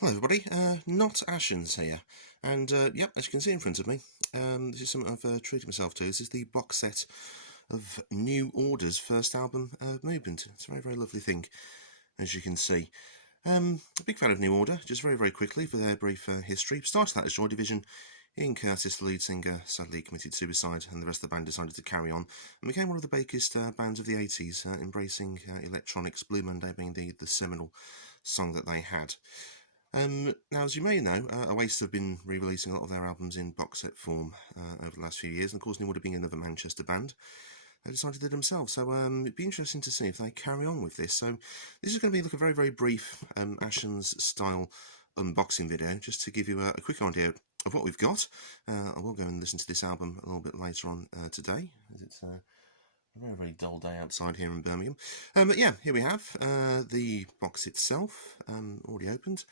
Hello everybody, not Ashens here, and yep, as you can see in front of me, this is something I've treated myself to. This is the box set of NewOrder's first album, Movement. It's a very, very lovely thing, as you can see. A big fan of NewOrder, just very, very quickly for their brief history. Started that as Joy Division. Ian Curtis, the lead singer, sadly committed suicide, and the rest of the band decided to carry on, and became one of the biggest bands of the 80s, embracing electronics, Blue Monday being the seminal song that they had. Now, as you may know, Oasis have been re-releasing a lot of their albums in box set form over the last few years, and of course NewOrder being another Manchester band, they decided to do it themselves, so it'd be interesting to see if they carry on with this. So this is going to be like a very, very brief Ashens-style unboxing video, just to give you a quick idea of what we've got. I will go and listen to this album a little bit later on today, as it's a very, very dull day outside here in Birmingham. But yeah, here we have the box itself, already opened.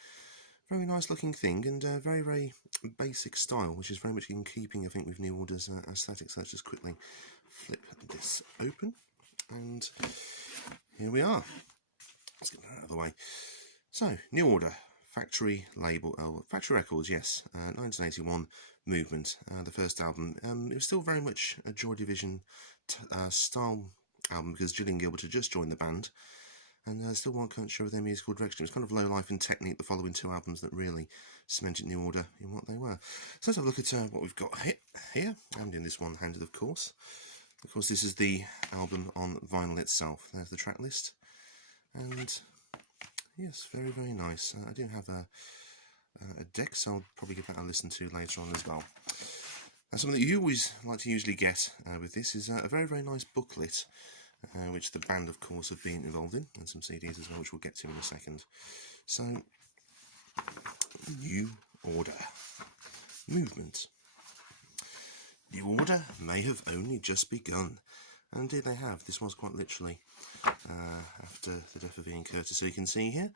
Very nice looking thing, and very, very basic style, which is very much in keeping, I think, with NewOrder's aesthetics. So let's just quickly flip this open, and here we are. Let's get that out of the way. So, NewOrder, factory label, factory records, yes, 1981, Movement, the first album. It was still very much a Joy Division style album, because Gillian Gilbert had just joined the band, and still weren't sure of their musical direction. It was kind of low life and technique, the following two albums, that really cemented NewOrder in what they were. So let's have a look at what we've got here, and in this one-handed, of course. Of course, this is the album on vinyl itself. There's the track list, and yes, very, very nice. I do have a deck, so I'll probably give that a listen to later on as well. Now, something that you always like to usually get with this is a very, very nice booklet, which the band, of course, have been involved in, and some CDs as well, which we'll get to in a second. So, NewOrder, Movement. NewOrder may have only just begun, and indeed they have. This was quite literally after the death of Ian Curtis. So you can see here,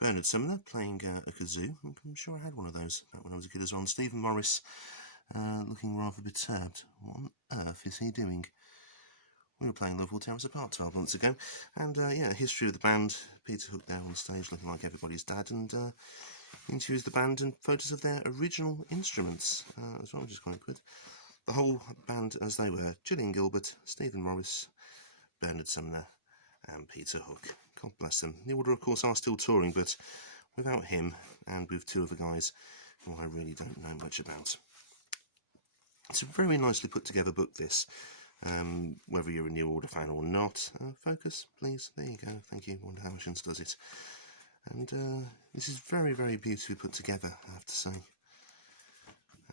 Bernard Sumner playing a kazoo. I'm sure I had one of those back when I was a kid as well. And Stephen Morris looking rather perturbed. What on earth is he doing? We were playing Love Will Tear Us Apart 12 months ago, and yeah, history of the band. Peter Hook there on stage looking like everybody's dad, and interviews the band and photos of their original instruments as well, which is quite good. The whole band as they were: Gillian Gilbert, Stephen Morris, Bernard Sumner, and Peter Hook. God bless them. NewOrder, of course, are still touring, but without him, and with two other guys who I really don't know much about. It's a very nicely put together book, this. Whether you're a NewOrder fan or not. Focus, please. There you go. Thank you. Wonder how Ashens does it. And this is very, very beautifully put together, I have to say.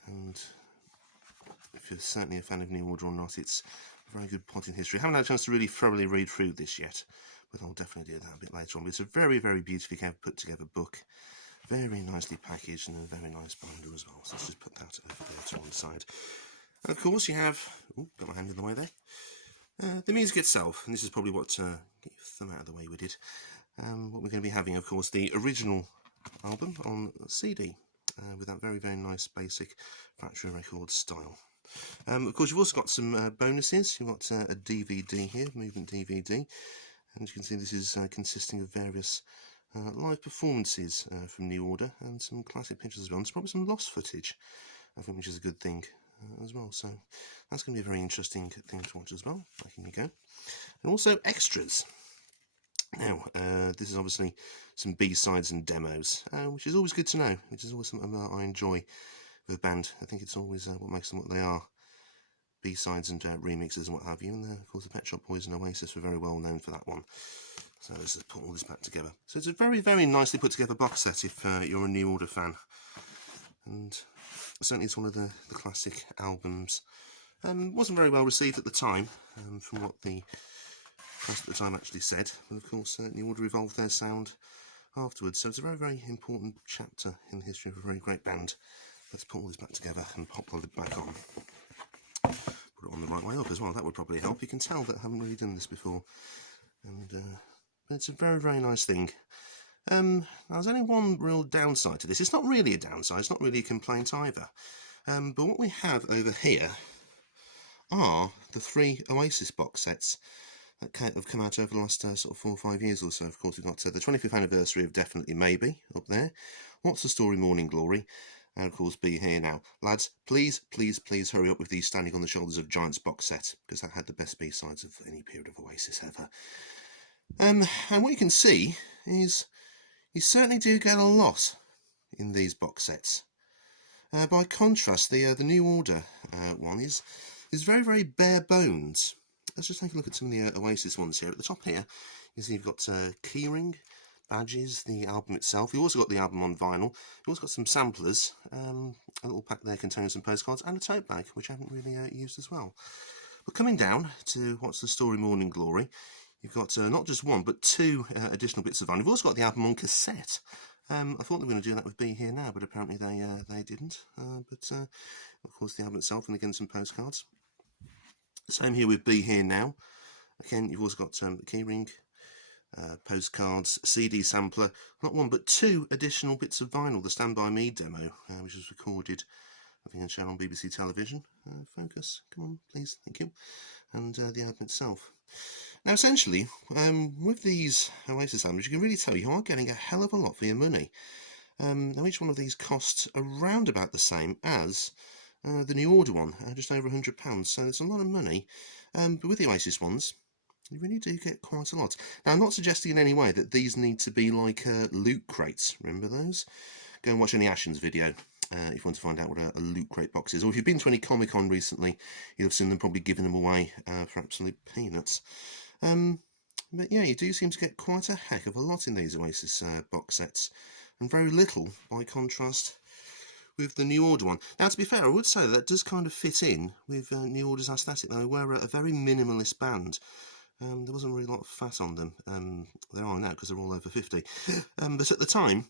And if you're certainly a fan of NewOrder or not, it's a very good pot in history. I haven't had a chance to really thoroughly read through this yet, but I'll definitely do that a bit later on. But it's a very, very beautifully put together book. Very nicely packaged, and a very nice binder as well. So let's just put that over there to one side. And of course you have, got my hand in the way there, the music itself, and this is probably what, get your thumb out of the way we did, what we're going to be having, of course, the original album on CD, with that very, very nice basic factory record style. Of course you've also got some bonuses. You've got a DVD here, Movement DVD, and you can see this is consisting of various live performances from NewOrder, and some classic pictures as well, and probably some lost footage, I think, which is a good thing as well. So that's going to be a very interesting thing to watch as well. Back in you go. And also extras. Now, this is obviously some B-sides and demos, which is always good to know, which is always something that I enjoy with a band. I think it's always what makes them what they are. B-sides and remixes and what have you. And of course the Pet Shop Boys and Oasis were very well known for that one. So let's just put all this back together. So it's a very, very nicely put together box set if you're a NewOrder fan. And certainly it's one of the classic albums. Wasn't very well received at the time, from what the press at the time actually said, but of course NewOrder evolved their sound afterwards, so it's a very, very important chapter in the history of a very great band. Let's put all this back together and pop the lid back on. Put it on the right way up as well, that would probably help. You can tell that I haven't really done this before, and but it's a very, very nice thing. There's only one real downside to this. It's not really a downside, it's not really a complaint either. But what we have over here are the 3 Oasis box sets that have come out over the last sort of 4 or 5 years or so. Of course, we've got the 25th anniversary of Definitely Maybe up there. What's the Story Morning Glory, and of course Be Here Now. Lads, please hurry up with the Standing on the Shoulders of Giants box set, because that had the best B-sides of any period of Oasis ever. And what you can see is you certainly do get a lot in these box sets. By contrast, the NewOrder one is very bare bones. Let's just take a look at some of the Oasis ones here. At the top here, you see you've got keyring, badges, the album itself. You've also got the album on vinyl. You've also got some samplers, a little pack there containing some postcards, and a tote bag, which I haven't really used as well. But coming down to What's the Story Morning Glory, you've got not just one, but two additional bits of vinyl. You've also got the album on cassette. I thought they were going to do that with Be Here Now, but apparently they didn't. But of course the album itself, and again some postcards. Same here with Be Here Now. Again, you've also got the keyring, postcards, CD sampler, not one but two additional bits of vinyl. The Stand By Me demo, which was recorded, I think, and shown on BBC television. Focus, come on, please, thank you. And the album itself. Now, essentially, with these Oasis albums, you can really tell you are getting a hell of a lot for your money. Now, each one of these costs around about the same as the NewOrder one, just over £100, so it's a lot of money. But with the Oasis ones, you really do get quite a lot. Now, I'm not suggesting in any way that these need to be like loot crates. Remember those? Go and watch any Ashens video if you want to find out what a loot crate box is. Or if you've been to any Comic-Con recently, you'll have seen them probably giving them away for absolute peanuts. But yeah, you do seem to get quite a heck of a lot in these Oasis box sets, and very little by contrast with the NewOrder one. Now, to be fair, I would say that does kind of fit in with NewOrder's aesthetic. They were a very minimalist band. There wasn't really a lot of fat on them. There are now because they're all over 50. But at the time,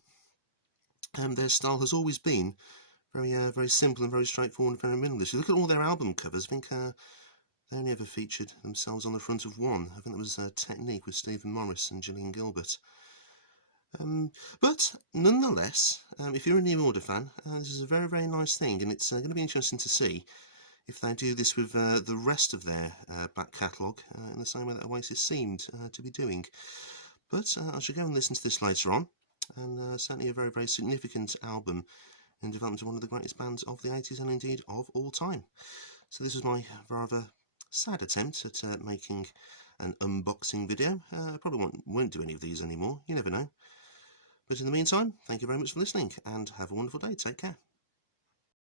their style has always been very simple and very straightforward and very minimalist. You look at all their album covers, I think they only ever featured themselves on the front of one. I think that was Technique with Stephen Morris and Gillian Gilbert. But nonetheless, if you're a NewOrder fan, this is a very nice thing, and it's going to be interesting to see if they do this with the rest of their back catalogue in the same way that Oasis seemed to be doing. But I shall go and listen to this later on, and certainly a very significant album in development of one of the greatest bands of the 80s and indeed of all time. So this was my rather sad attempt at making an unboxing video. I probably won't do any of these anymore, you never know. But in the meantime, thank you very much for listening, and have a wonderful day. Take care.